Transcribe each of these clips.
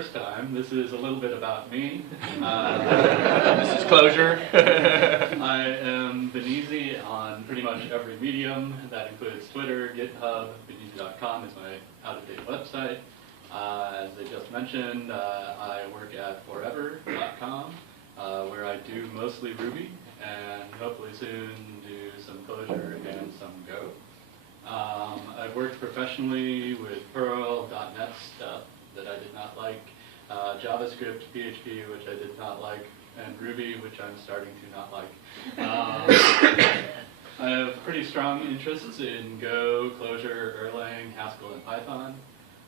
first time, this is a little bit about me. This is Clojure. I am Benizi on pretty much every medium. That includes Twitter, GitHub, Benizi.com is my out-of-date website. As they just mentioned, I work at Forever.com, where I do mostly Ruby, and hopefully soon do some Clojure and some Go. I've worked professionally with Perl, .NET stuff that I did not like, JavaScript, PHP, which I did not like, and Ruby, which I'm starting to not like. I have pretty strong interests in Go, Clojure, Erlang, Haskell, and Python.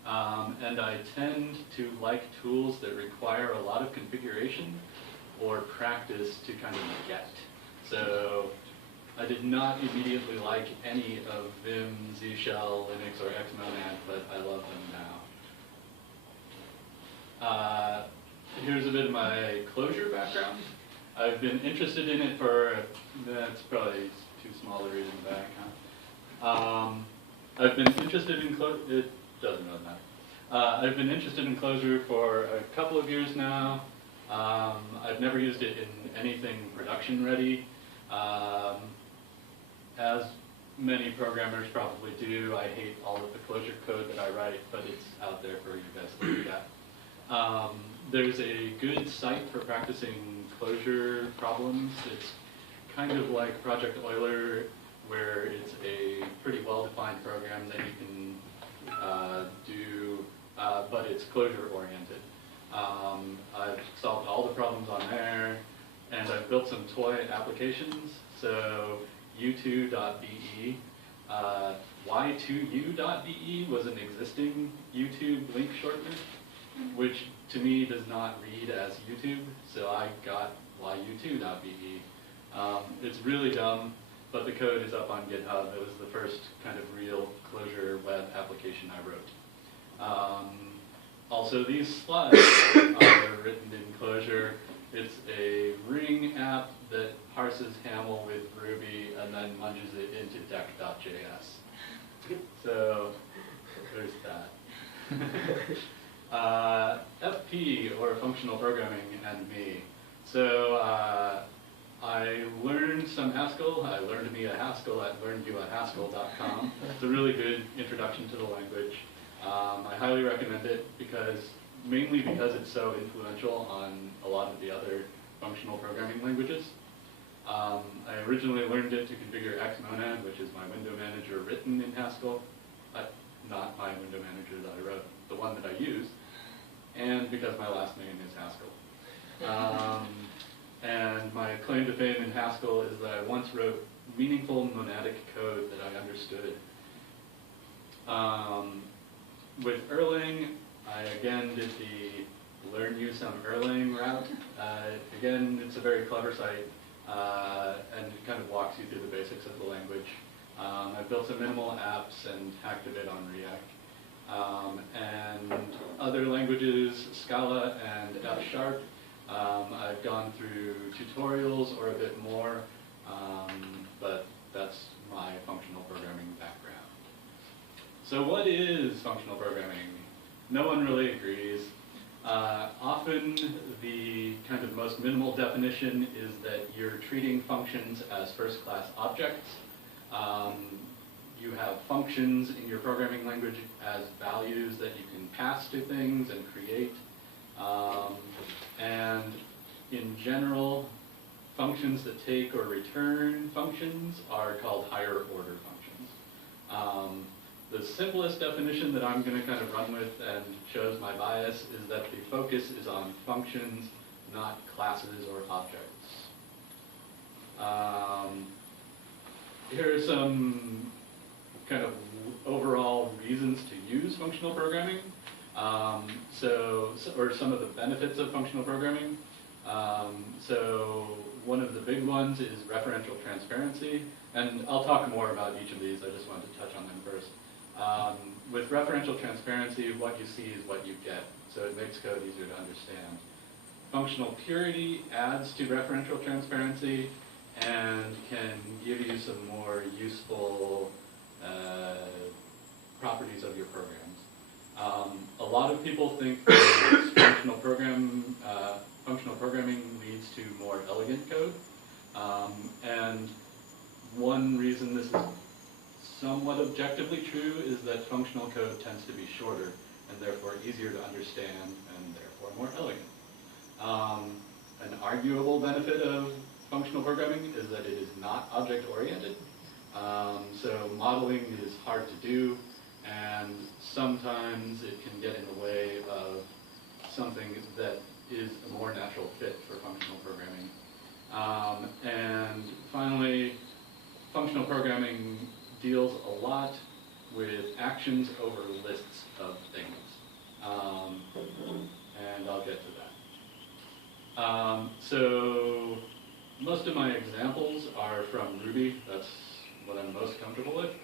And I tend to like tools that require a lot of configuration or practice to kind of get. So I did not immediately like any of Vim, Z Shell, Linux, or Xmonad, but I love them now. Here's a bit of my Clojure background. I've been interested in it for, that's probably too small to read in the back, huh? I've been interested in Clojure, it doesn't really matter. I've been interested in Clojure for a couple of years now. I've never used it in anything production ready. As many programmers probably do, I hate all of the Clojure code that I write, but it's out there for you guys to look at. There's a good site for practicing Clojure problems. It's kind of like Project Euler, where it's a pretty well-defined program that you can do, but it's Clojure oriented. I've solved all the problems on there, and I've built some toy applications. So u2.be, y2u.be was an existing YouTube link shortener, which to me does not read as YouTube, so I got yu2.be. It's really dumb, but the code is up on GitHub. It was the first kind of real Clojure web application I wrote. Also, these slides are written in Clojure. It's a Ring app that parses HAML with Ruby and then munges it into deck.js. So there's that. FP, or functional programming, and me. So I learned some Haskell. I learned me a Haskell at learnyouahaskell.com. It's a really good introduction to the language. I highly recommend it mainly because it's so influential on a lot of the other functional programming languages. I originally learned it to configure Xmonad, which is my window manager written in Haskell, but not my window manager that I wrote, the one that I use, and because my last name is Haskell. And my claim to fame in Haskell is that I once wrote meaningful monadic code that I understood. With Erlang, I again did the learn you some Erlang route. Again, it's a very clever site, and it kind of walks you through the basics of the language. I built some minimal apps and hacked a bit on React. And other languages, Scala and F#. I've gone through tutorials or a bit more, but that's my functional programming background. So what is functional programming? No one really agrees. Often the kind of most minimal definition is that you're treating functions as first-class objects. You have functions in your programming language as values that you can pass to things and create. And in general, functions that take or return functions are called higher order functions. The simplest definition that I'm going to kind of run with and shows my bias is that the focus is on functions, not classes or objects. Here are some kind of overall reasons to use functional programming. Or some of the benefits of functional programming. So one of the big ones is referential transparency, and I'll talk more about each of these. I just wanted to touch on them first. With referential transparency, what you see is what you get, so it makes code easier to understand. Functional purity adds to referential transparency and can give you some more useful properties of your programs. A lot of people think that functional programming leads to more elegant code. And one reason this is somewhat objectively true is that functional code tends to be shorter and therefore easier to understand and therefore more elegant. An arguable benefit of functional programming is that it is not object-oriented. So modeling is hard to do, and sometimes it can get in the way of something that is a more natural fit for functional programming. And finally, functional programming deals a lot with actions over lists of things. And I'll get to that. So most of my examples are from Ruby. That's what I'm most comfortable with.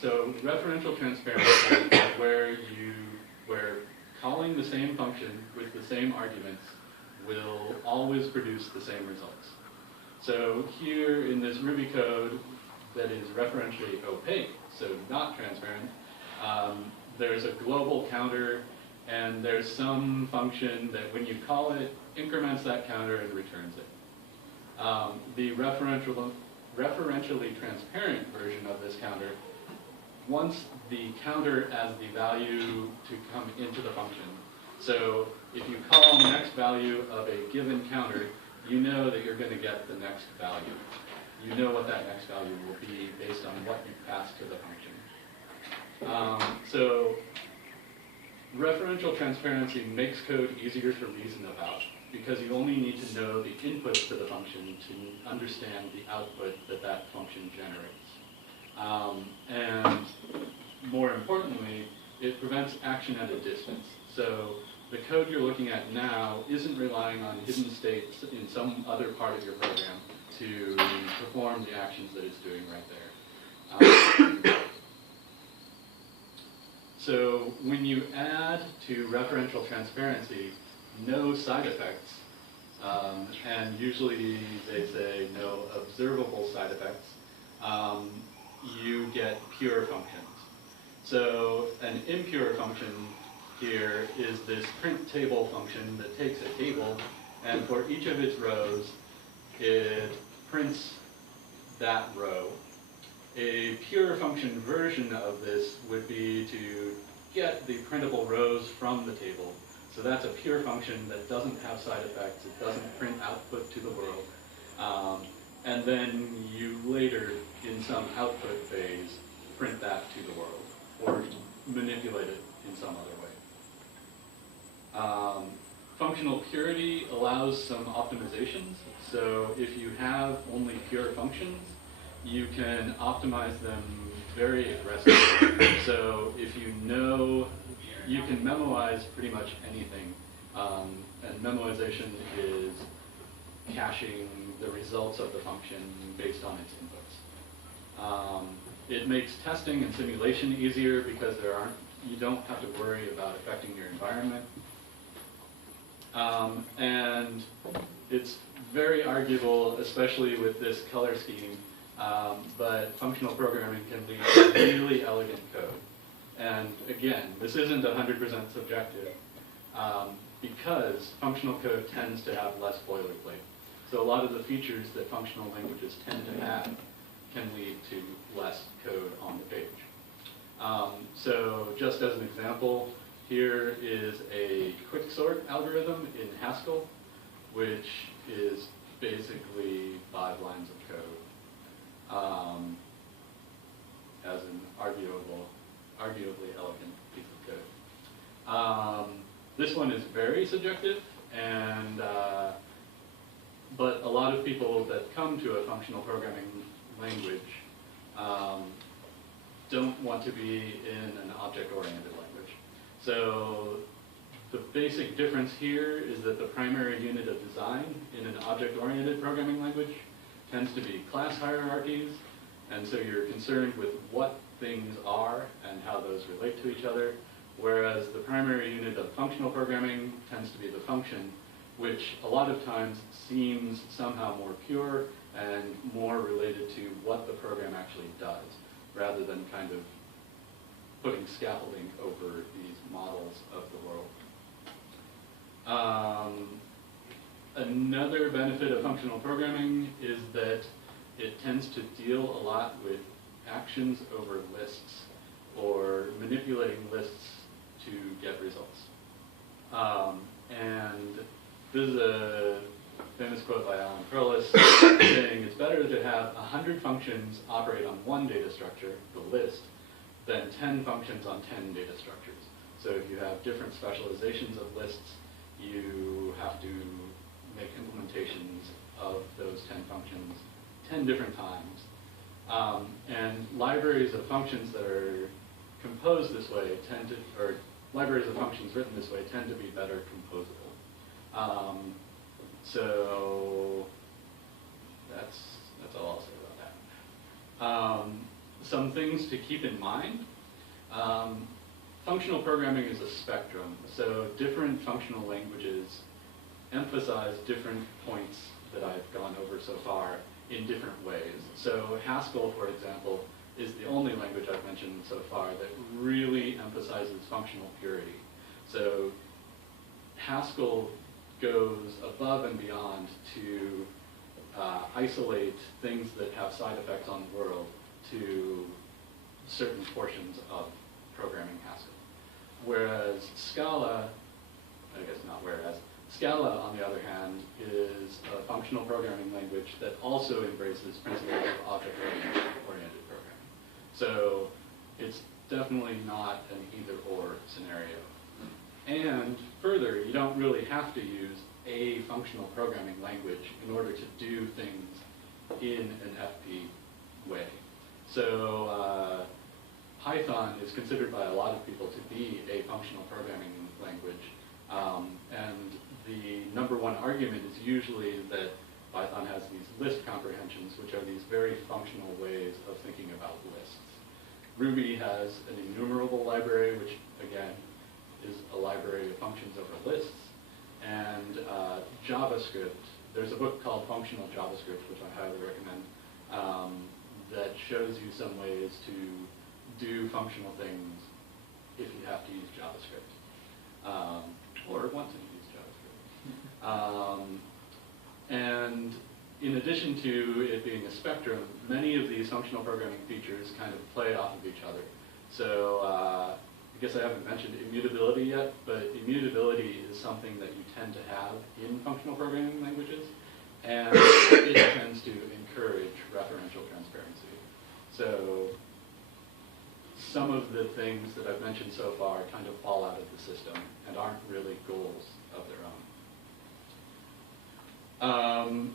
So referential transparency is where calling the same function with the same arguments will always produce the same results. So here in this Ruby code that is referentially opaque, so not transparent, there's a global counter, and there's some function that when you call it, increments that counter and returns it. The referentially transparent version of this counter wants the counter as the value to come into the function. So if you call next value of a given counter, you know that you're going to get the next value. You know what that next value will be based on what you pass to the function. So referential transparency makes code easier to reason about because you only need to know the inputs to the function to understand the output that that function generates. And more importantly, it prevents action at a distance. So the code you're looking at now isn't relying on hidden states in some other part of your program to perform the actions that it's doing right there. So when you add to referential transparency no side effects, and usually they say no observable side effects, you get pure functions. So an impure function here is this print table function that takes a table, and for each of its rows, it prints that row. A pure function version of this would be to get the printable rows from the table. So that's a pure function that doesn't have side effects, it doesn't print output to the world. And then you later, in some output phase, print that to the world, or manipulate it in some other way. Functional purity allows some optimizations. So if you have only pure functions, you can optimize them very aggressively. So if you know, you can memoize pretty much anything. And memoization is caching the results of the function based on its inputs. It makes testing and simulation easier because you don't have to worry about affecting your environment. And it's very arguable, especially with this color scheme, but functional programming can lead to really elegant code. And again, this isn't 100% subjective, because functional code tends to have less boilerplate. So a lot of the features that functional languages tend to have can lead to less code on the page. So just as an example, here is a quicksort algorithm in Haskell, which is basically 5 lines of code as an arguably elegant piece of code. This one is very subjective, and but a lot of people that come to a functional programming language don't want to be in an object-oriented language. So the basic difference here is that the primary unit of design in an object-oriented programming language tends to be class hierarchies, and so you're concerned with what things are and how those relate to each other, whereas the primary unit of functional programming tends to be the function, which a lot of times seems somehow more pure and more related to what the program actually does, rather than kind of putting scaffolding over these models of the world. Another benefit of functional programming is that it tends to deal a lot with actions over lists or manipulating lists to get results. And this is a famous quote by Alan Perlis saying it's better to have 100 functions operate on one data structure, the list, than 10 functions on 10 data structures. So if you have different specializations of lists, you have to make implementations of those 10 functions 10 different times. And libraries of functions that are composed this way tend to, or libraries of functions written this way tend to be better composable. So that's all I'll say about that. Some things to keep in mind. Functional programming is a spectrum, so different functional languages emphasize different points that I've gone over so far in different ways. So Haskell, for example, is the only language I've mentioned so far that really emphasizes functional purity. So Haskell goes above and beyond to isolate things that have side effects on the world to certain portions of programming Haskell. Whereas Scala, I guess not whereas, Scala, on the other hand, is a functional programming language that also embraces principles of object-oriented programming. So it's definitely not an either-or scenario. And further, you don't really have to use a functional programming language in order to do things in an FP way. So Python is considered by a lot of people to be a functional programming language. And the number one argument is usually that Python has these list comprehensions, which are these very functional ways of thinking about lists. Ruby has an enumerable library, which again is a library of functions over lists. And JavaScript, there's a book called Functional JavaScript, which I highly recommend, that shows you some ways to do functional things if you have to use JavaScript, or want to use JavaScript. And in addition to it being a spectrum, many of these functional programming features kind of play off of each other. So I guess I haven't mentioned immutability yet, but immutability is something that you tend to have in functional programming languages, and it tends to encourage referential transparency. So some of the things that I've mentioned so far kind of fall out of the system and aren't really goals of their own.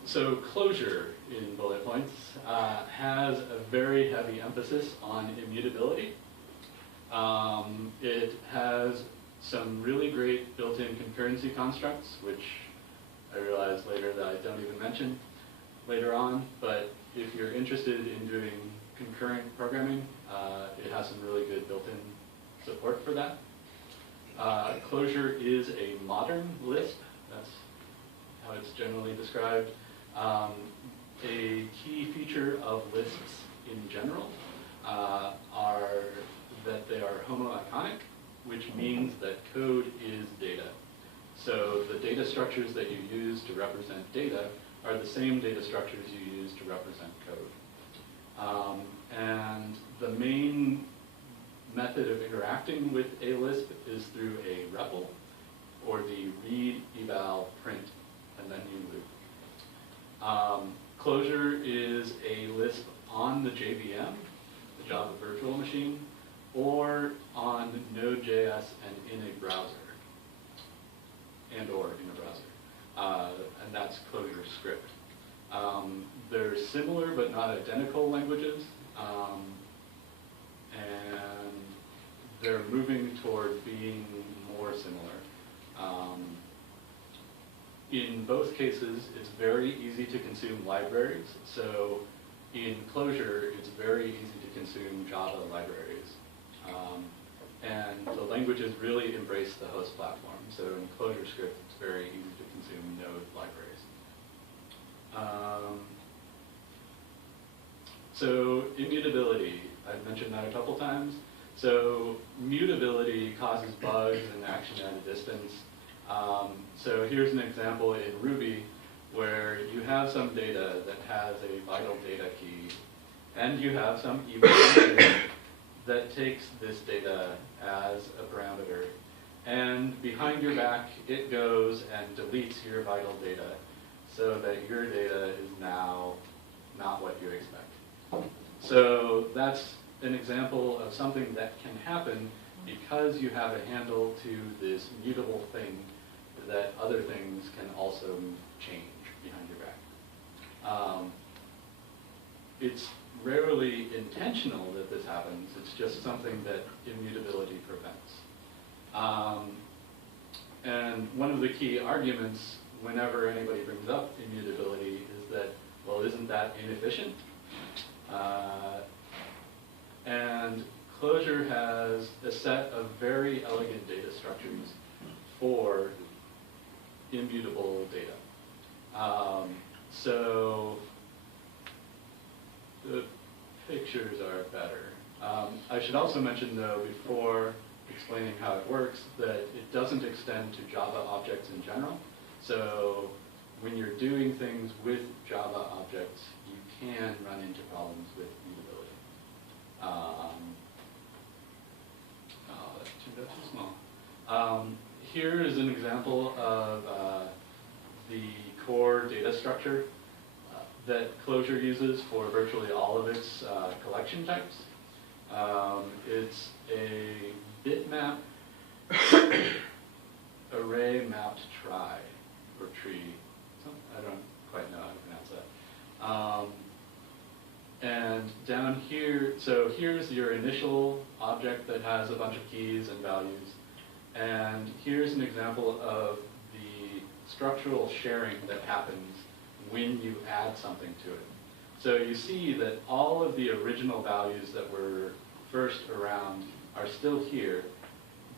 So Clojure, in bullet points, has a very heavy emphasis on immutability. It has some really great built-in concurrency constructs, which I realized later that I don't even mention later on, but if you're interested in doing concurrent programming, it has some really good built-in support for that. Clojure is a modern Lisp. That's how it's generally described. A key feature of Lisps in general are that they are homoiconic, which means that code is data. So the data structures that you use to represent data are the same data structures you use to represent code. And the main method of interacting with a Lisp is through a REPL, or the read, eval, print, and then you loop. Clojure is a Lisp on the JVM, the Java Virtual Machine, or on Node.js and in a browser, or in a browser. And that's Clojure script. They're similar but not identical languages, and they're moving toward being more similar. In both cases, it's very easy to consume libraries. So in Clojure, it's very easy to consume Java libraries. And the languages really embrace the host platform. So in Clojure script, it's very easy to consume Node libraries. So immutability, I've mentioned that a couple times. So mutability causes bugs and action at a distance. So here's an example in Ruby where you have some data that has a vital data key, and you have some evil function that takes this data as a parameter, and behind your back it goes and deletes your vital data so that your data is now not what you expect. So that's an example of something that can happen because you have a handle to this mutable thing that other things can also change behind your back. It's rarely intentional that this happens. It's just something that immutability prevents. And one of the key arguments whenever anybody brings up immutability is that, well, isn't that inefficient? And Clojure has a set of very elegant data structures for immutable data. So the pictures are better. I should also mention, though, before explaining how it works, that it doesn't extend to Java objects in general. So when you're doing things with Java objects, you can run into problems with mutability. That turned out too small. Here is an example of the core data structure that Clojure uses for virtually all of its collection types. It's a bitmap array mapped trie, or tree. I don't quite know how to pronounce that. And down here, so here's your initial object that has a bunch of keys and values. And here's an example of the structural sharing that happens when you add something to it. So you see that all of the original values that were first around are still here,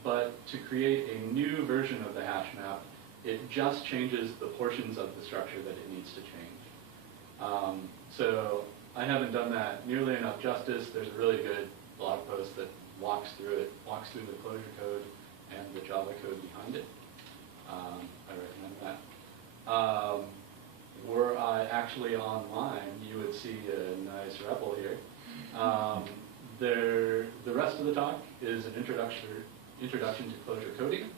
but to create a new version of the hash map, it just changes the portions of the structure that it needs to change. So I haven't done that nearly enough justice. There's a really good blog post that walks through it, walks through the Clojure code and the Java code behind it. I recommend that. Were I actually online, you would see a nice REPL here. The rest of the talk is an introduction to Clojure coding.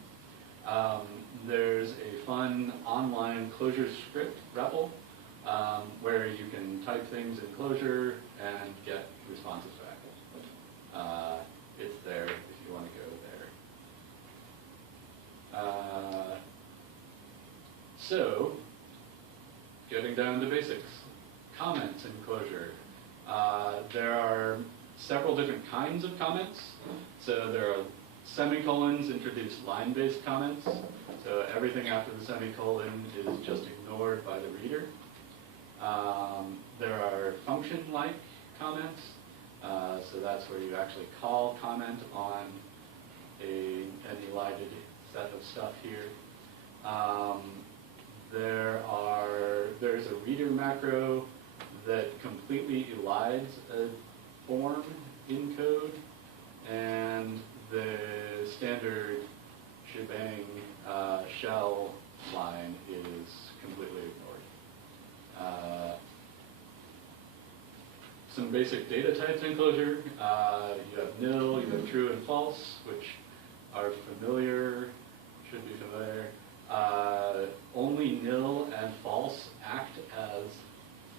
There's a fun online Clojure script REPL where you can type things in Clojure and get responses back. It's there if you want to go there. So, getting down to basics. Comments in Clojure. There are several different kinds of comments. So there are semicolons introduce line-based comments. So everything after the semicolon is just ignored by the reader. There are function-like comments. So that's where you actually call comment on an elided set of stuff here. There's a reader macro that completely elides a form in code, and the standard shebang shell line is completely ignored. Some basic data types in Clojure. You have nil, you have true and false, which are familiar, should be familiar. Only nil and false act as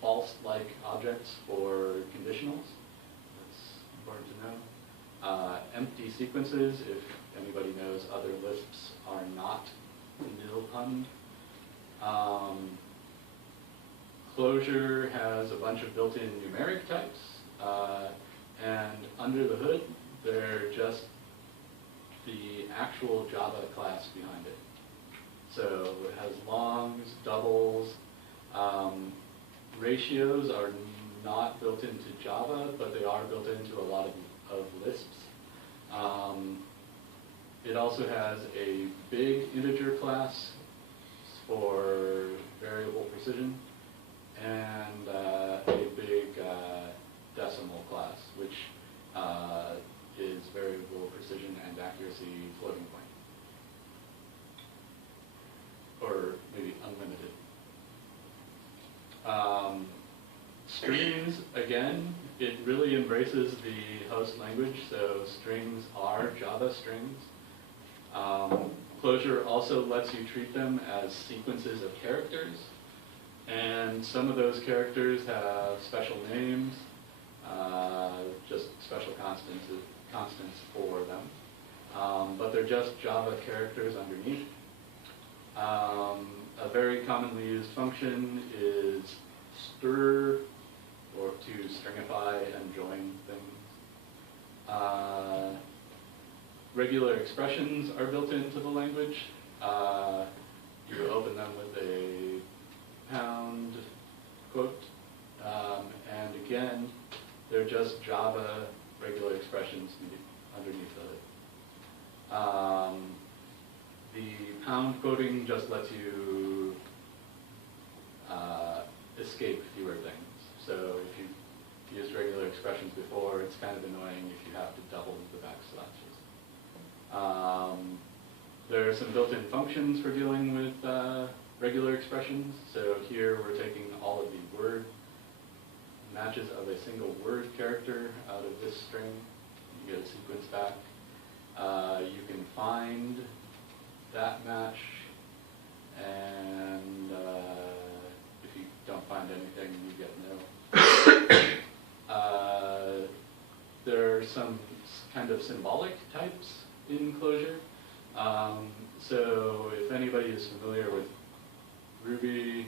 false-like objects for conditionals. That's important to know. Empty sequences, if anybody knows other lists, are not nil-punned. Clojure has a bunch of built-in numeric types, and under the hood, they're just the actual Java class behind it. So it has longs, doubles. Ratios are not built into Java, but they are built into a lot of Lisps. It also has a big integer class for variable precision, and a big decimal class, which is very see floating point. Or maybe unlimited. Strings, again, it really embraces the host language, so strings are Java strings. Clojure also lets you treat them as sequences of characters, and some of those characters have special names, just special constants for them, but they're just Java characters underneath. A very commonly used function is stir, or to stringify and join things. Regular expressions are built into the language. You open them with a pound quote, and again, they're just Java regular expressions underneath of it. The pound quoting just lets you escape fewer things. So if you've used regular expressions before, it's kind of annoying if you have to double the backslashes. There are some built-in functions for dealing with regular expressions. So here we're taking all of the word matches of a single word character out of this string. You get a sequence back. You can find that match, and if you don't find anything, you get no. There are some kind of symbolic types in Clojure. So if anybody is familiar with Ruby,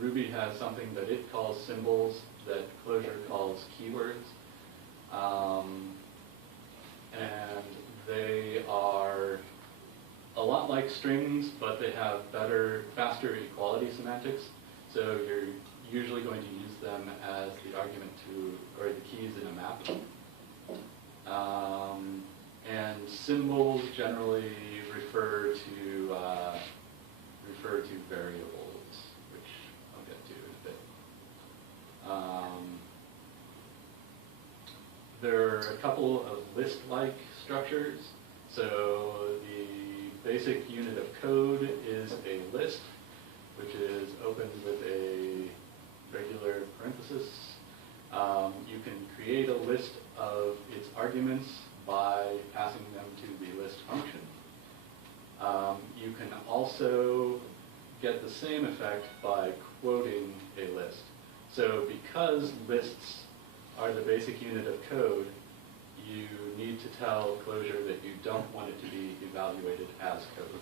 Ruby has something that it calls symbols that Clojure calls keywords. And they are a lot like strings, but they have better, faster equality semantics. So you're usually going to use them as the argument to, or the keys in a map. And symbols generally refer to variables, which I'll get to in a bit. There are a couple of list-like structures. So the basic unit of code is a list, which is opened with a regular parenthesis. You can create a list of its arguments by passing them to the list function. You can also get the same effect by quoting a list. So because lists are the basic unit of code, you need to tell Clojure that you don't want it to be evaluated as code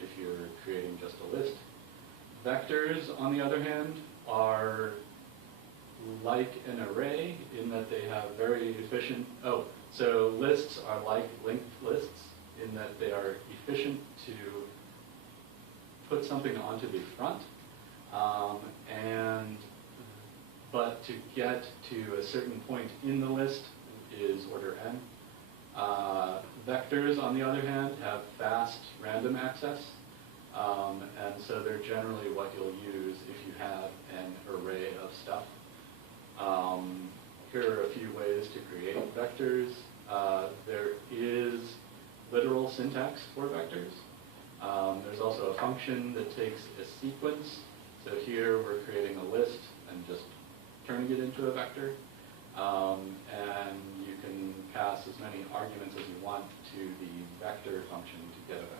if you're creating just a list. Vectors, on the other hand, are like an array in that they have very efficient, so lists are like linked lists in that they are efficient to put something onto the front, but to get to a certain point in the list is order n. Vectors, on the other hand, have fast random access, and so they're generally what you'll use if you have an array of stuff. Here are a few ways to create vectors. There is literal syntax for vectors. There's also a function that takes a sequence. So here we're creating a list and just turning it into a vector. And you can pass as many arguments as you want to the vector function to get a vector.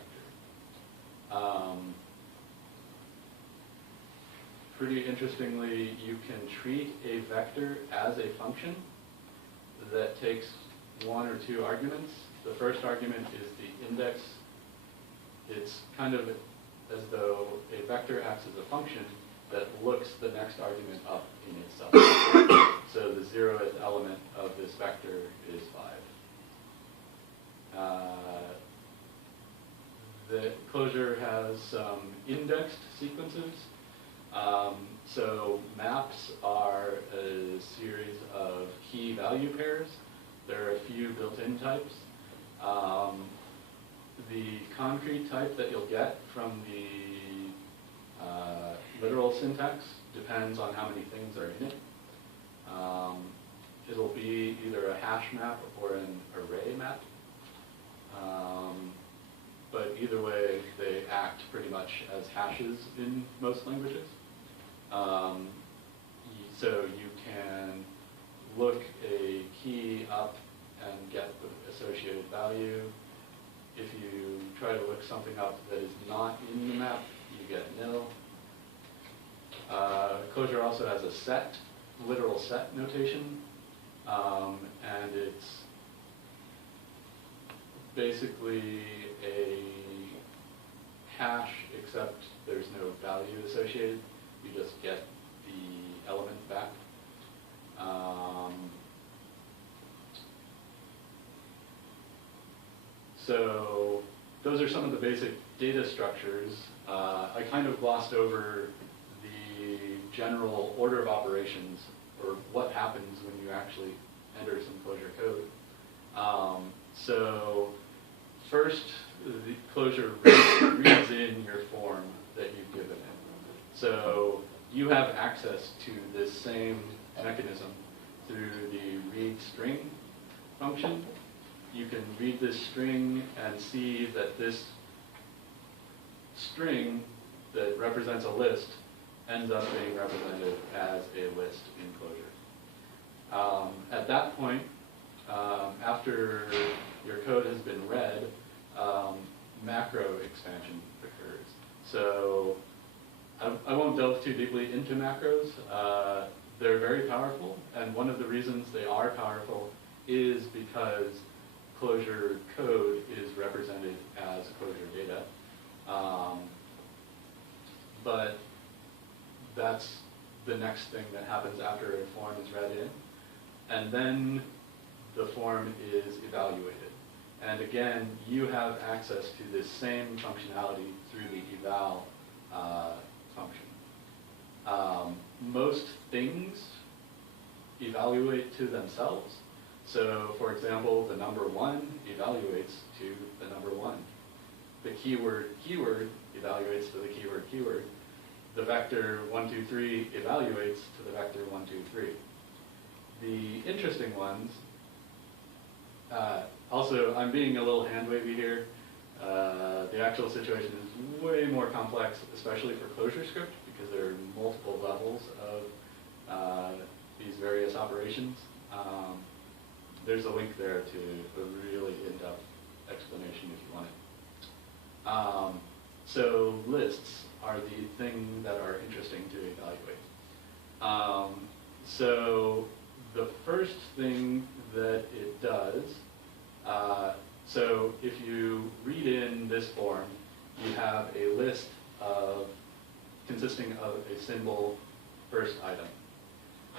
Pretty interestingly, you can treat a vector as a function that takes one or two arguments. The first argument is the index. It's kind of as though a vector acts as a function that looks the next argument up in itself. So the 0th element of this vector is 5. The Clojure has some indexed sequences. So maps are a series of key value pairs. There are a few built-in types. The concrete type that you'll get from the literal syntax depends on how many things are in it. It'll be either a hash map or an array map. But either way, they act pretty much as hashes in most languages. So you can look a key up and get the associated value. If you try to look something up that is not in the map, you get nil. Clojure also has a set, literal set notation, and it's basically a hash, except there's no value associated. You just get the element back. So those are some of the basic data structures. I kind of glossed over the general order of operations, or what happens when you actually enter some Clojure code. So first, the Clojure reads in your form that you've given it. So you have access to this same mechanism through the read string function. You can read this string and see that this string that represents a list ends up being represented as a list in Clojure. At that point, after your code has been read, macro expansion occurs. So I won't delve too deeply into macros. They're very powerful, and one of the reasons they are powerful is because Clojure code is represented as Clojure data. But that's the next thing that happens after a form is read in. And then the form is evaluated. And again, you have access to this same functionality through the eval function. Most things evaluate to themselves. So, for example, the number 1 evaluates to the number 1. The keyword evaluates to the keyword. The vector 1, 2, 3 evaluates to the vector 1, 2, 3. The interesting ones, also I'm being a little hand-wavy here. The actual situation is way more complex, especially for ClojureScript, because there are multiple levels of these various operations. There's a link there to a really in-depth explanation if you want it. So lists are the thing that are interesting to evaluate. So the first thing that it does, so if you read in this form, you have a list consisting of a symbol first item.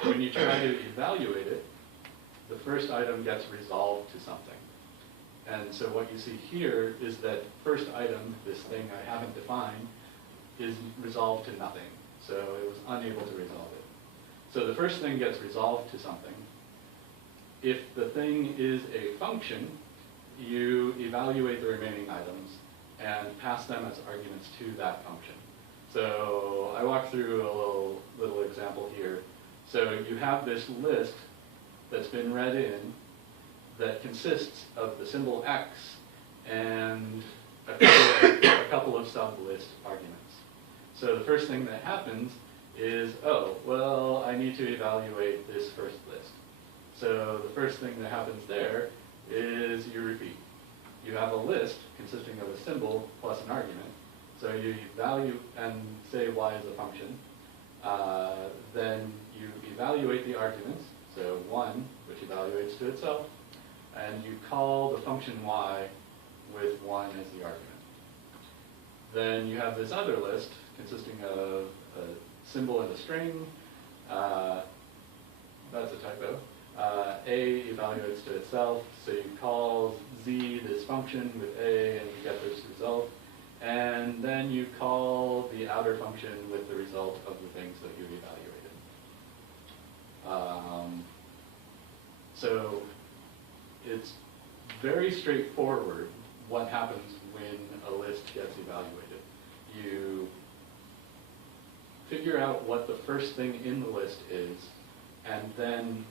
When you try to evaluate it, the first item gets resolved to something. And so what you see here is that first item, this thing I haven't defined, is resolved to nothing. So it was unable to resolve it. So the first thing gets resolved to something. If the thing is a function, you evaluate the remaining items and pass them as arguments to that function. So I walked through a little example here. So you have this list that's been read in that consists of the symbol x and a couple of sub-list arguments. So the first thing that happens is, oh, well, I need to evaluate this first list. So the first thing that happens there is you repeat. You have a list consisting of a symbol plus an argument. So you value and say y is a function. Then you evaluate the arguments, so 1, which evaluates to itself, and you call the function y with 1 as the argument. Then you have this other list consisting of a symbol and a string. That's a typo. A evaluates to itself, so you call z this function with a and you get this result. And then you call the outer function with the result of the things that you evaluated. So it's very straightforward what happens when a list gets evaluated. You figure out what the first thing in the list is, and then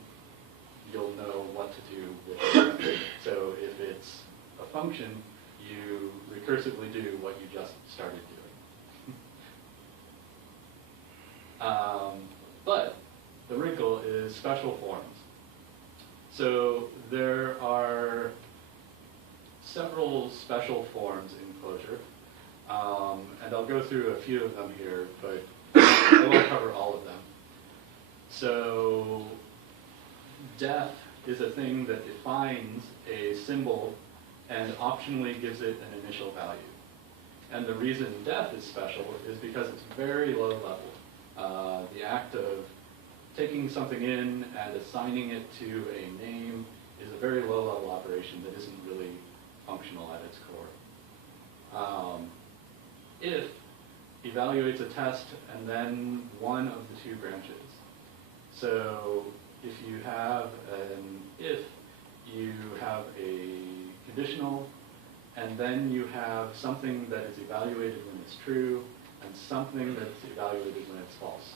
you'll know what to do with it. So if it's a function, you recursively do what you just started doing. But the wrinkle is special forms. So there are several special forms in Clojure, and I'll go through a few of them here, but I won't cover all of them. So def is a thing that defines a symbol and optionally gives it an initial value. And the reason def is special is because it's very low level. The act of taking something in and assigning it to a name is a very low level operation that isn't really functional at its core. If evaluates a test and then one of the two branches. So if you have an if, you have a conditional, and then you have something that is evaluated when it's true, and something that's evaluated when it's false.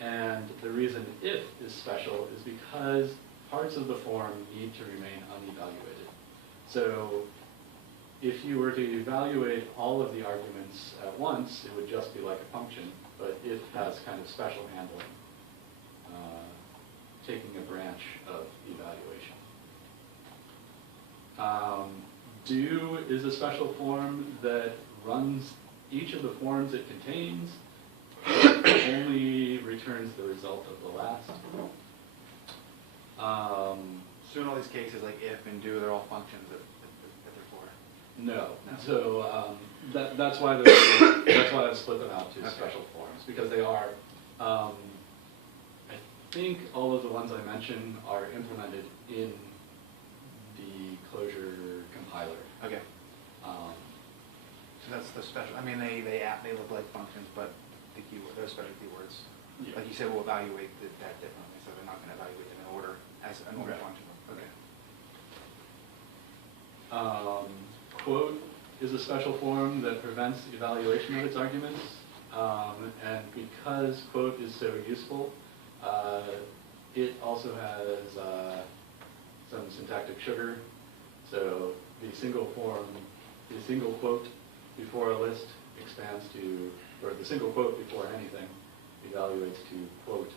And the reason if is special is because parts of the form need to remain unevaluated. So if you were to evaluate all of the arguments at once, it would just be like a function, but if has kind of special handling, taking a branch of evaluation. Do is a special form that runs each of the forms it contains, but only returns the result of the last. So in all these cases, like if and do, they're all functions that they're for? No. So that's why I've split them out to special forms, because they are. I think all of the ones I mentioned are implemented in the Clojure compiler. Okay. So that's the special. I mean, they look like functions, but the keyword, they're special keywords. Yeah. Like you said, we'll evaluate that differently, so they're not going to evaluate them in order as an order function. Okay. Quote is a special form that prevents evaluation of its arguments, and because quote is so useful, it also has some syntactic sugar. So the single quote before a list expands to, or the single quote before anything evaluates to quote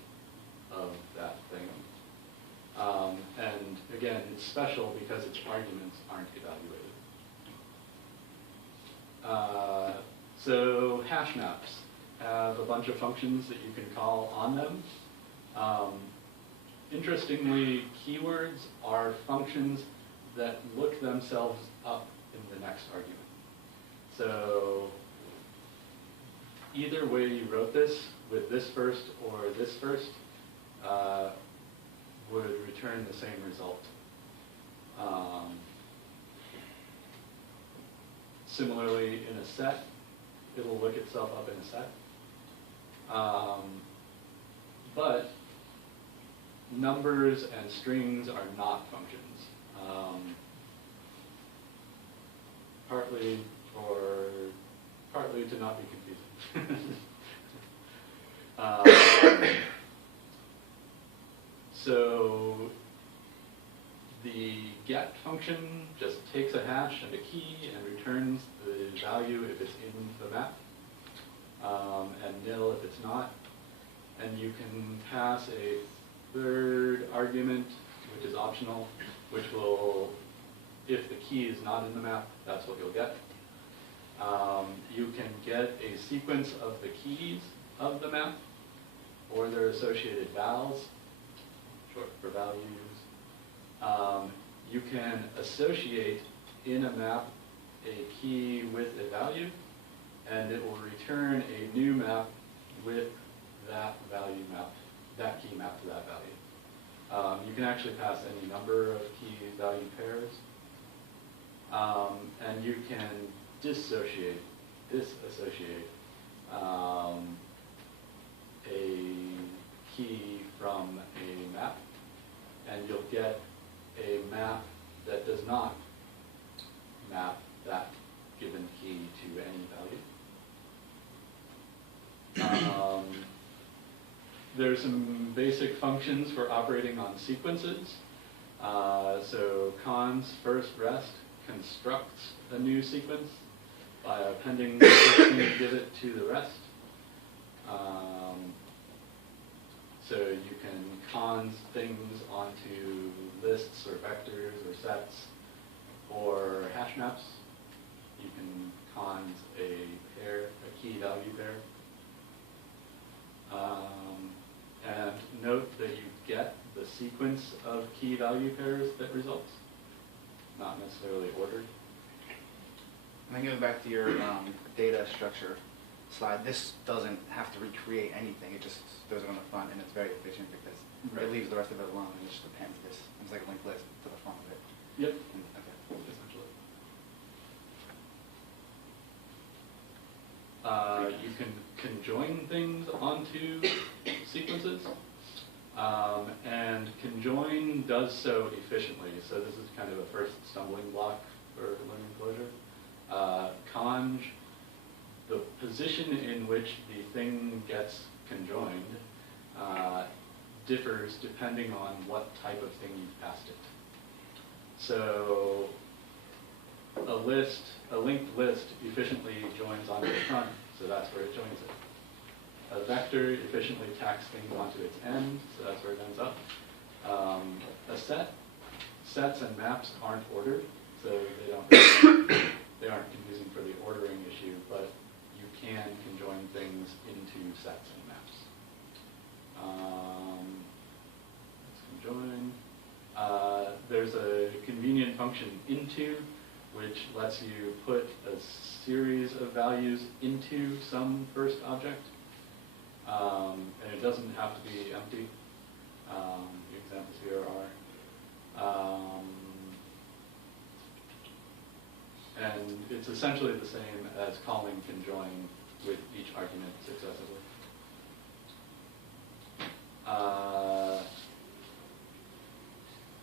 of that thing. And again, it's special because its arguments aren't evaluated. So hash maps have a bunch of functions that you can call on them. Interestingly, keywords are functions that look themselves up in the next argument. So either way you wrote this, with this first or this first, would return the same result. Similarly, in a set, it'll look itself up in a set. But numbers and strings are not functions. Partly to not be confusing. So the get function just takes a hash and a key and returns the value if it's in the map, and nil if it's not. And you can pass a third argument, which is optional, which will, if the key is not in the map, that's what you'll get. You can get a sequence of the keys of the map, or their associated vals, short for values. You can associate in a map a key with a value, and it will return a new map with that value map, that key map to that value. You can actually pass any number of key value pairs, and you can disassociate a key from a map, and you'll get a map that does not map that given key to any value. There's some basic functions for operating on sequences. So cons, first, rest, constructs a new sequence by appending the first thing you give it to the rest. So you can cons things onto lists or vectors or sets or hash maps. You can cons a pair, a key value pair. And note that you get the sequence of key value pairs that results, not necessarily ordered. And then going back to your data structure slide, this doesn't have to recreate anything. It just throws it on the front, and it's very efficient because it leaves the rest of it alone and it just appends this. It's like a linked list to the front of it. Yep. Okay. Essentially. You can conjoin things onto sequences, and conjoin does so efficiently. So this is kind of a first stumbling block for learning Clojure. Conj, the position in which the thing gets conjoined, differs depending on what type of thing you've passed it. So a linked list efficiently joins onto the front, so that's where it joins it. A vector efficiently tacks things onto its end, so that's where it ends up. Sets and maps aren't ordered, so they aren't confusing for the ordering issue, but you can conjoin things into sets and maps. Let's conjoin. There's a convenient function into, which lets you put a series of values into some first object. And it doesn't have to be empty. The examples here are. And it's essentially the same as calling conjoin with each argument successively.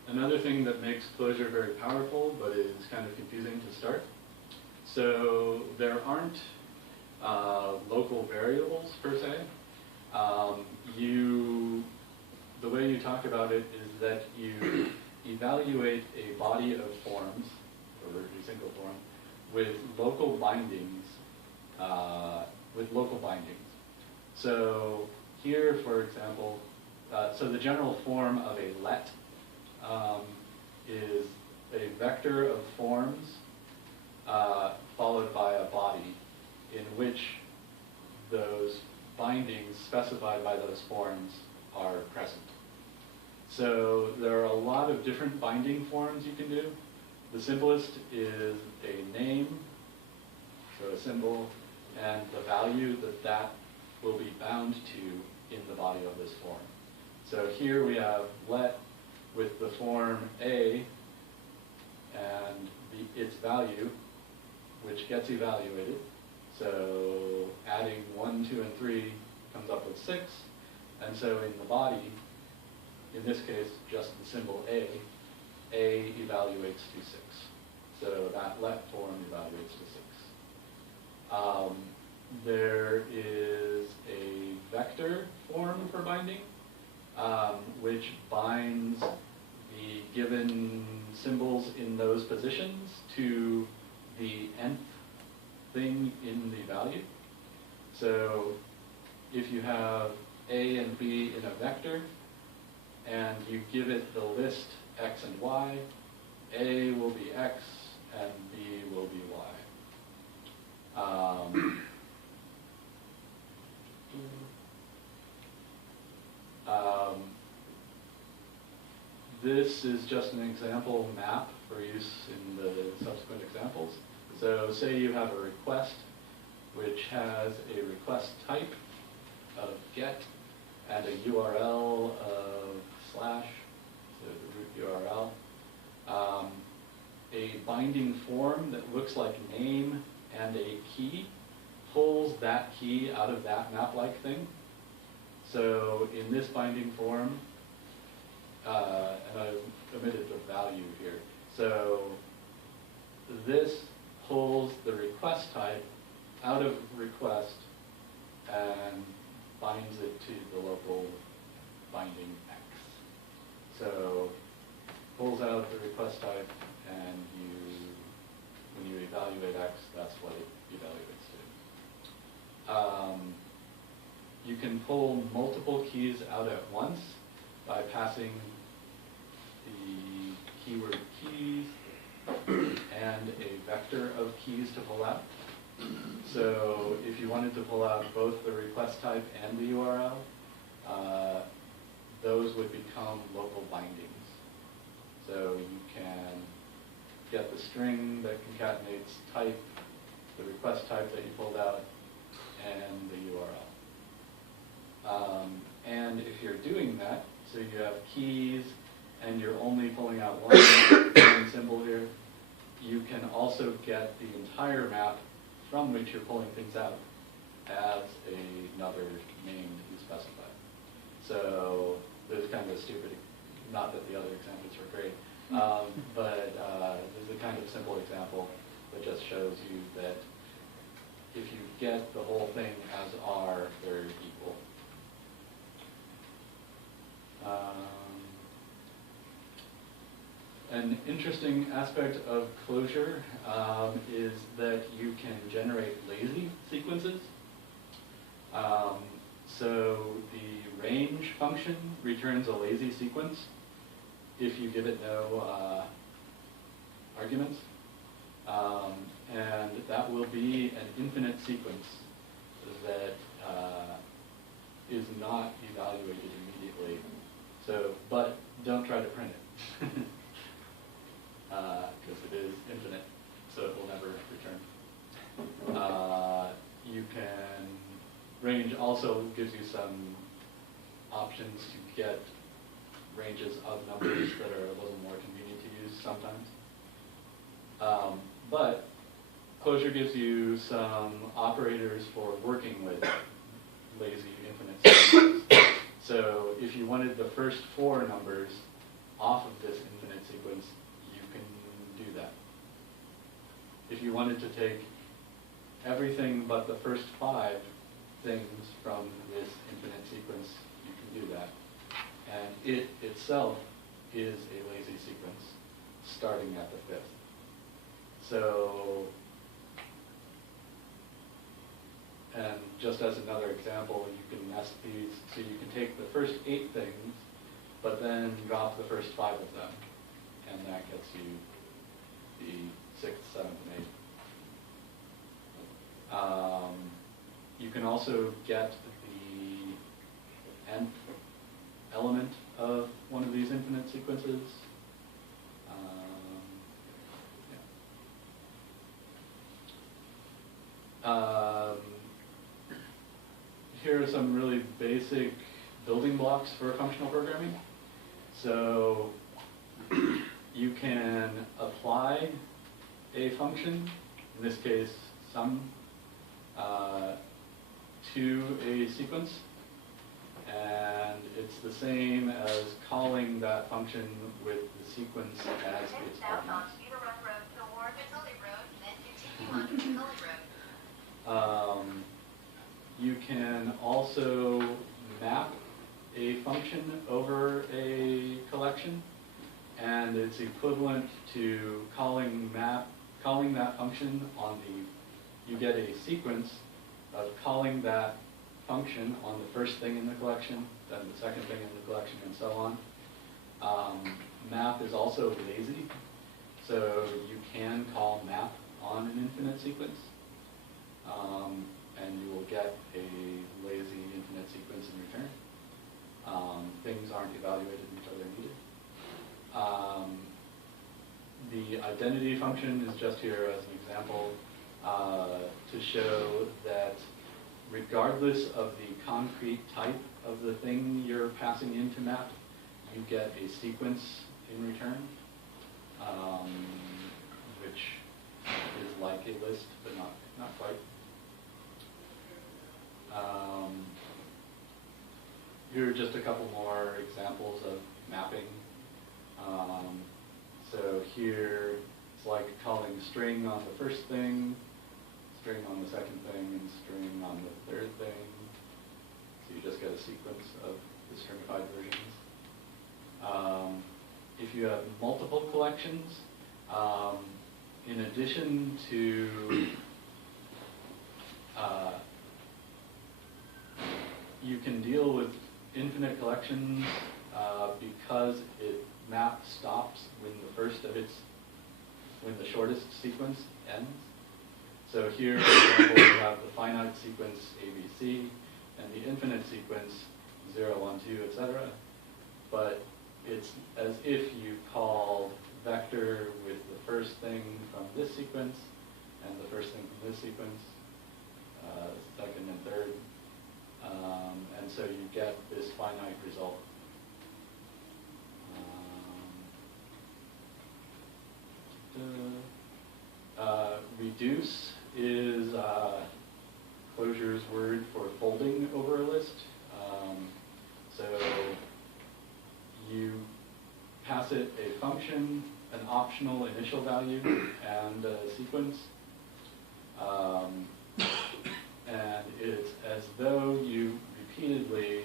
Another thing that makes Clojure very powerful, but is kind of confusing to start. So there aren't local variables per se. The way you talk about it is that you evaluate a body of forms, or a single form, with local bindings. So here, for example, so the general form of a let is a vector of forms followed by a body in which those bindings specified by those forms are present. So there are a lot of different binding forms you can do. The simplest is a name, so a symbol, and the value that will be bound to in the body of this form. So here we have let with the form A and its value, which gets evaluated. So adding 1, 2, and 3 comes up with 6. And so in the body, in this case, just the symbol A evaluates to 6. So that let form evaluates to 6. There is a vector form for binding, which binds the given symbols in those positions to the nth thing in the value. So if you have A and B in a vector, and you give it the list X and Y, A will be X and B will be Y. This is just an example map for use in the subsequent examples. So say you have a request which has a request type of get and a URL of slash, so the root URL. A binding form that looks like name and a key pulls that key out of that map-like thing. So in this binding form, and I omitted the value here. So this pulls the request type out of request and binds it to the local binding X. So pulls out the request type and you when you evaluate X, that's what it evaluates to. You can pull multiple keys out at once by passing the keyword keys and a vector of keys to pull out. So if you wanted to pull out both the request type and the URL, those would become local bindings. So you can get the string that concatenates type, the request type that you pulled out, and the URL. And if you're doing that, so you have keys and you're only pulling out one symbol here, you can also get the entire map from which you're pulling things out as another name that you specify. So this is kind of stupid, not that the other examples were great, but this is a kind of simple example that just shows you that if you get the whole thing as R, they're equal. An interesting aspect of Clojure is that you can generate lazy sequences. So the range function returns a lazy sequence if you give it no arguments. And that will be an infinite sequence that is not evaluated immediately. So, but don't try to print it. Because it is infinite, so it will never return. You can, range also gives you some options to get ranges of numbers that are a little more convenient to use sometimes. But Clojure gives you some operators for working with lazy infinite sequences. So if you wanted the first 4 numbers off of this infinite sequence, do that. If you wanted to take everything but the first 5 things from this infinite sequence, you can do that. And it itself is a lazy sequence starting at the 5th. So, and just as another example, you can nest these, so you can take the first 8 things, but then drop the first 5 of them, and that gets you the 6th, 7th, and 8th. You can also get the nth element of one of these infinite sequences. Here are some really basic building blocks for functional programming. So you can apply a function, in this case sum, to a sequence, and it's the same as calling that function with the sequence as its argument. You can also map a function over a collection, and it's equivalent to calling that function on the, you get a sequence of calling that function on the first thing in the collection, then the second thing in the collection, and so on. Map is also lazy, so you can call map on an infinite sequence, and you will get a lazy infinite sequence in return. Things aren't evaluated until they're needed. The identity function is just here as an example to show that regardless of the concrete type of the thing you're passing into map, you get a sequence in return, which is like a list, but not quite. Here are just a couple more examples of mapping. So here, it's like calling string on the first thing, string on the second thing, and string on the third thing. So you just get a sequence of the stringified versions. If you have multiple collections, in addition to you can deal with infinite collections because map stops when the shortest sequence ends. So here, for example, we have the finite sequence ABC and the infinite sequence 0, 1, 2, etc. But it's as if you called vector with the first thing from this sequence and the first thing from this sequence, second and third. And so you get this finite result. Reduce is Clojure's word for folding over a list. So you pass it a function, an optional initial value, and a sequence. And it's as though you repeatedly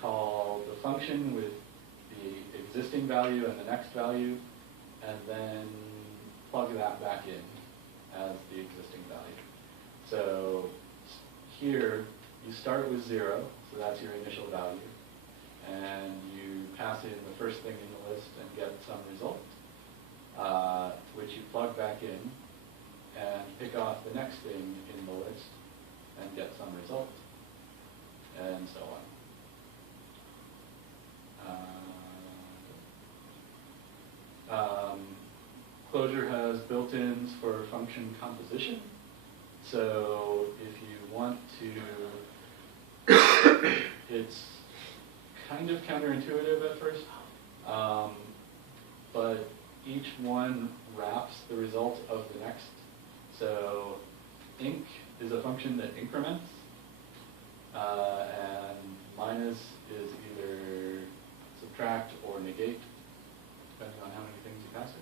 call the function with the existing value and the next value, and then plug that back in as the existing value. So here, you start with 0, so that's your initial value, and you pass in the first thing in the list and get some result, which you plug back in and pick off the next thing in the list and get some result, and so on. Clojure has built-ins for function composition. So if you want to, it's kind of counterintuitive at first, but each one wraps the result of the next. So inc is a function that increments, and minus is either subtract or negate, depending on how many things you pass it.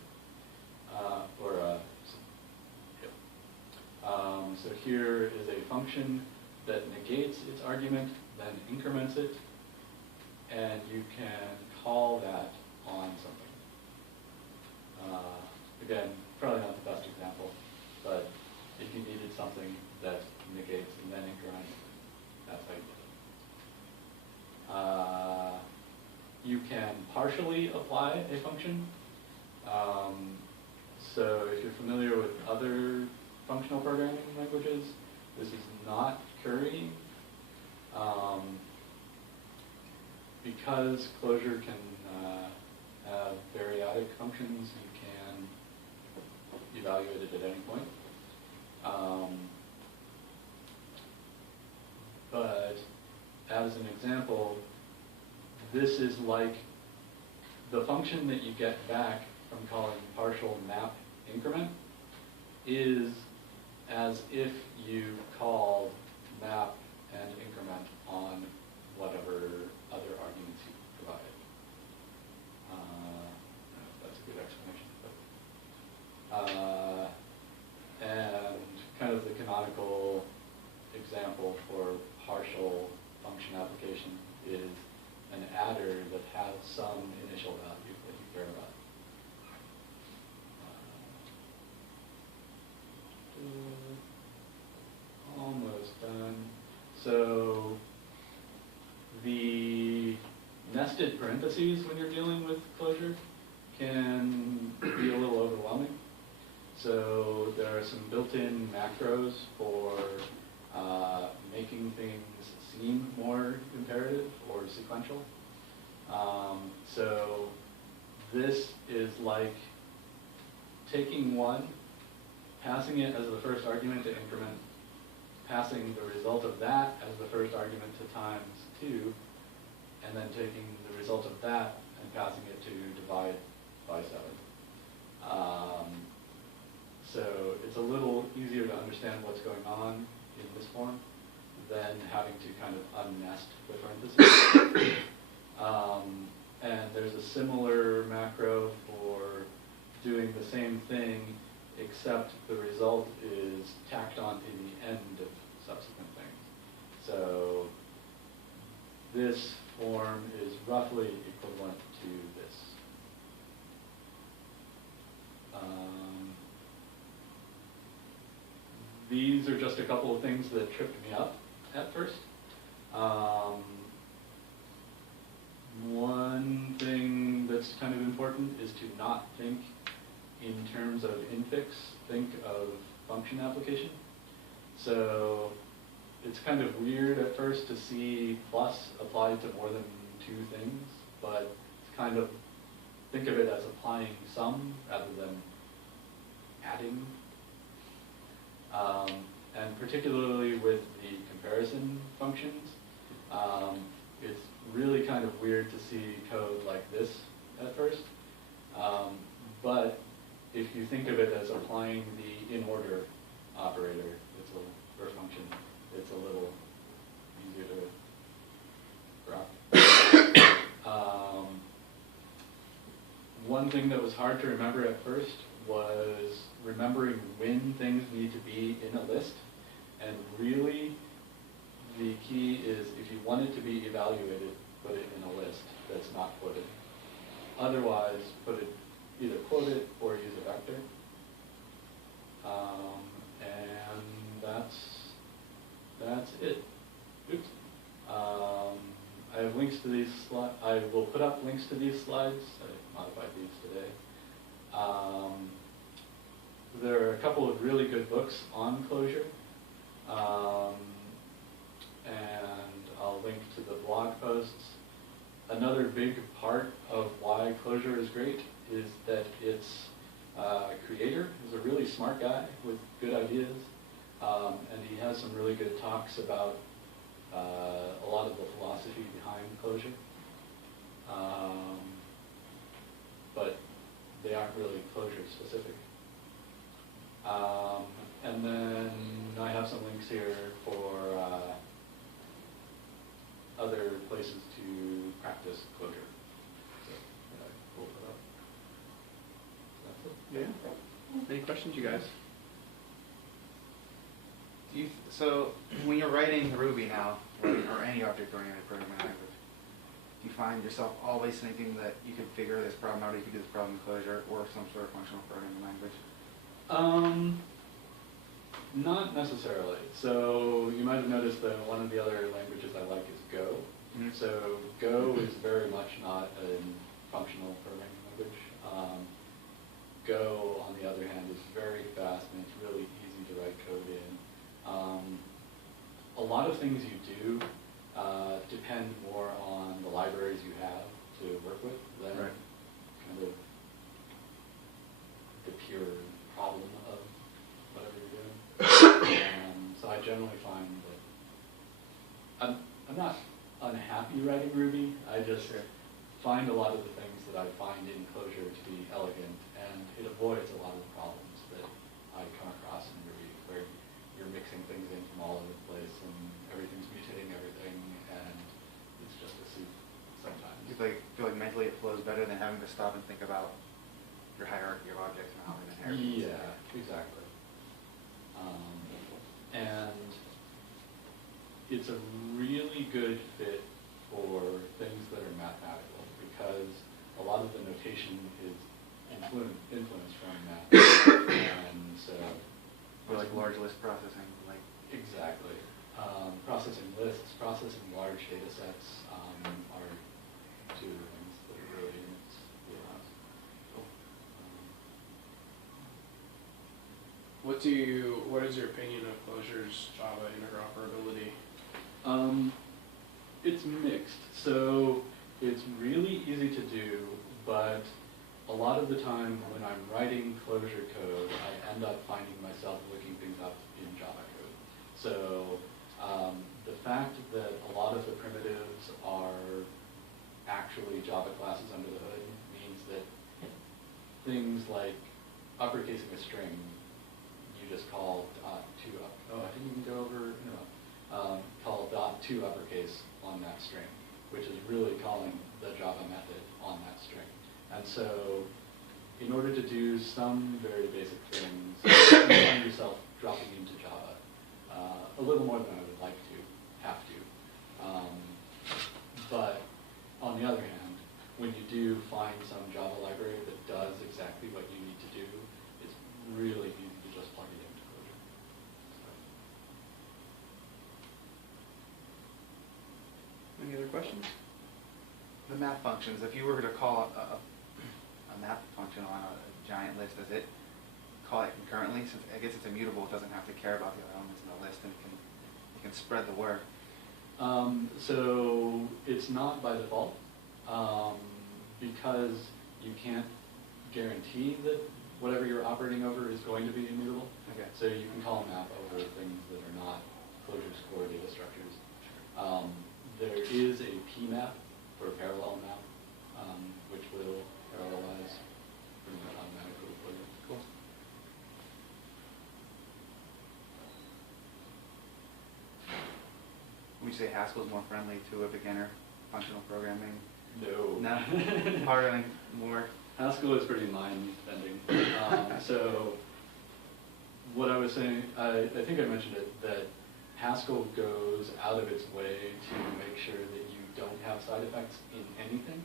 So here is a function that negates its argument, then increments it, and you can call that on something. Again, probably not the best example, but if you needed something that negates and then increments, that's how you do it. You can partially apply a function. So if you're familiar with other functional programming languages, this is not currying. Because Clojure can have periodic functions, you can evaluate it at any point. But as an example, this is like the function that you get back from calling partial map increment is as if you called map and increment on whatever other arguments you provided. I don't know if that's a good explanation. And kind of the canonical example for partial function application is an adder that has some initial value that you care about. Almost done. So the nested parentheses when you're dealing with Clojure can be a little overwhelming. So there are some built-in macros for making things seem more imperative or sequential. So this is like taking one, passing it as the first argument to increment, passing the result of that as the first argument to times 2, and then taking the result of that and passing it to divide by 7. So it's a little easier to understand what's going on in this form than having to kind of unnest the parentheses. And there's a similar macro for doing the same thing, except the result is tacked on to the end of subsequent things. So this form is roughly equivalent to this. these are just a couple of things that tripped me up at first. One thing that's kind of important is to not think in terms of infix, think of function application. So it's kind of weird at first to see plus applied to more than two things, but it's kind of, think of it as applying some rather than adding. And particularly with the comparison functions, it's really kind of weird to see code like this at first. But if you think of it as applying the in order operator, or function, it's a little easier to grasp. One thing that was hard to remember at first was remembering when things need to be in a list. And really, the key is if you want it to be evaluated, put it in a list that's not quoted. Otherwise, either quote it or use a vector. And that's it. Oops. I have links to these slides. I will put up links to these slides. I modified these today. There are a couple of really good books on Clojure. And I'll link to the blog posts. Another big part of why Clojure is great is that its creator is a really smart guy with good ideas. And he has some really good talks about a lot of the philosophy behind Clojure. But they aren't really Clojure specific. And then I have some links here for other places to practice Clojure. So I pulled it up. That's it. Yeah. Any questions, you guys? So when you're writing Ruby now, or any object-oriented programming language, do you find yourself always thinking that you could figure this problem out, or you could do this problem in Clojure, or some sort of functional programming language? Not necessarily. So you might have noticed that one of the other languages I like is Go. Mm-hmm. So Go is very much not a functional programming language. Go, on the other hand, is very fast and it's really easy to write code in. A lot of things you do depend more on the libraries you have to work with than kind of the pure problem of whatever you're doing. So I generally find that I'm not unhappy writing Ruby. I just find a lot of the things that I find in Clojure to be elegant, and it avoids a lot of the problems that I come across in Ruby, where you're mixing things in from all over the place and everything's mutating everything, and it's just a soup sometimes. You feel like mentally it flows better than having to stop and think about your hierarchy of objects and how they inherit. Yeah, exactly. And it's a really good fit for things that are mathematical because a lot of the notation is influenced from math. And so, or like large list processing, like exactly. Processing lists, processing large data sets are two things that are really in its wheelhouse. What is your opinion of Clojure's Java interoperability? It's mixed. So it's really easy to do, but a lot of the time when I'm writing Clojure code, I end up finding myself looking things up in Java code. So the fact that a lot of the primitives are actually Java classes under the hood means that things like uppercasing a string, you just call .to up. Oh, I didn't even go over, call .to uppercase on that string, which is really calling the Java method on that string. And so in order to do some very basic things, you find yourself dropping into Java a little more than I would like to, have to. But on the other hand, when you do find some Java library that does exactly what you need to do, it's really easy to just plug it into Clojure. So questions? The map functions, if you were to call a map function on a giant list, does it call it concurrently? Since I guess it's immutable, it doesn't have to care about the other elements in the list, and it can spread the work. So it's not by default, because you can't guarantee that whatever you're operating over is going to be immutable. Okay. So you can call a map over things that are not Clojure's core data structures. There is a pmap for a parallel map, which will parallelize pretty much automatically with Clojure. Cool. Would you say Haskell is more friendly to a beginner functional programming? No. No? Harder than more? Haskell is pretty mind-bending. So what I was saying, I think I mentioned it, that Haskell goes out of its way to make sure that you don't have side effects in anything.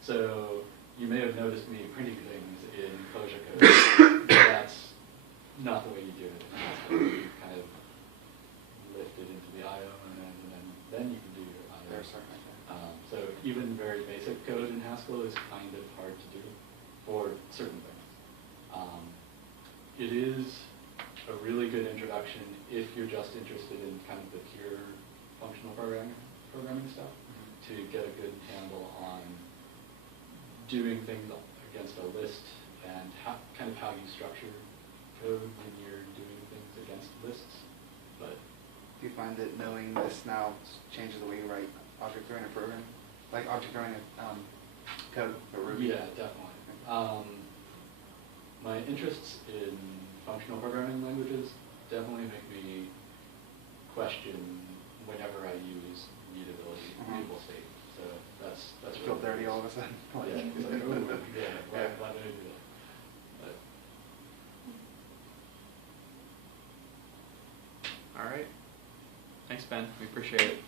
So you may have noticed me printing things in Clojure code. That's not the way you do it in Haskell. You kind of lift it into the IO, and then you can do your IO. There's something like that. So even very basic code in Haskell is kind of hard to do for certain things. It is a really good introduction if you're just interested in kind of the pure functional programming stuff, to get a good handle on doing things against a list and kind of how you structure code when you're doing things against lists. But Do you find that knowing this now changes the way you write object-oriented programming? Like object-oriented code for Ruby? yeah, definitely. My interests in functional programming languages definitely make me question whenever I use mutability, mutable state. So that's Feel really dirty nice. all of a sudden? Yeah, it's like, ooh, yeah, why did I do that? But, All right. Thanks, Ben. We appreciate it.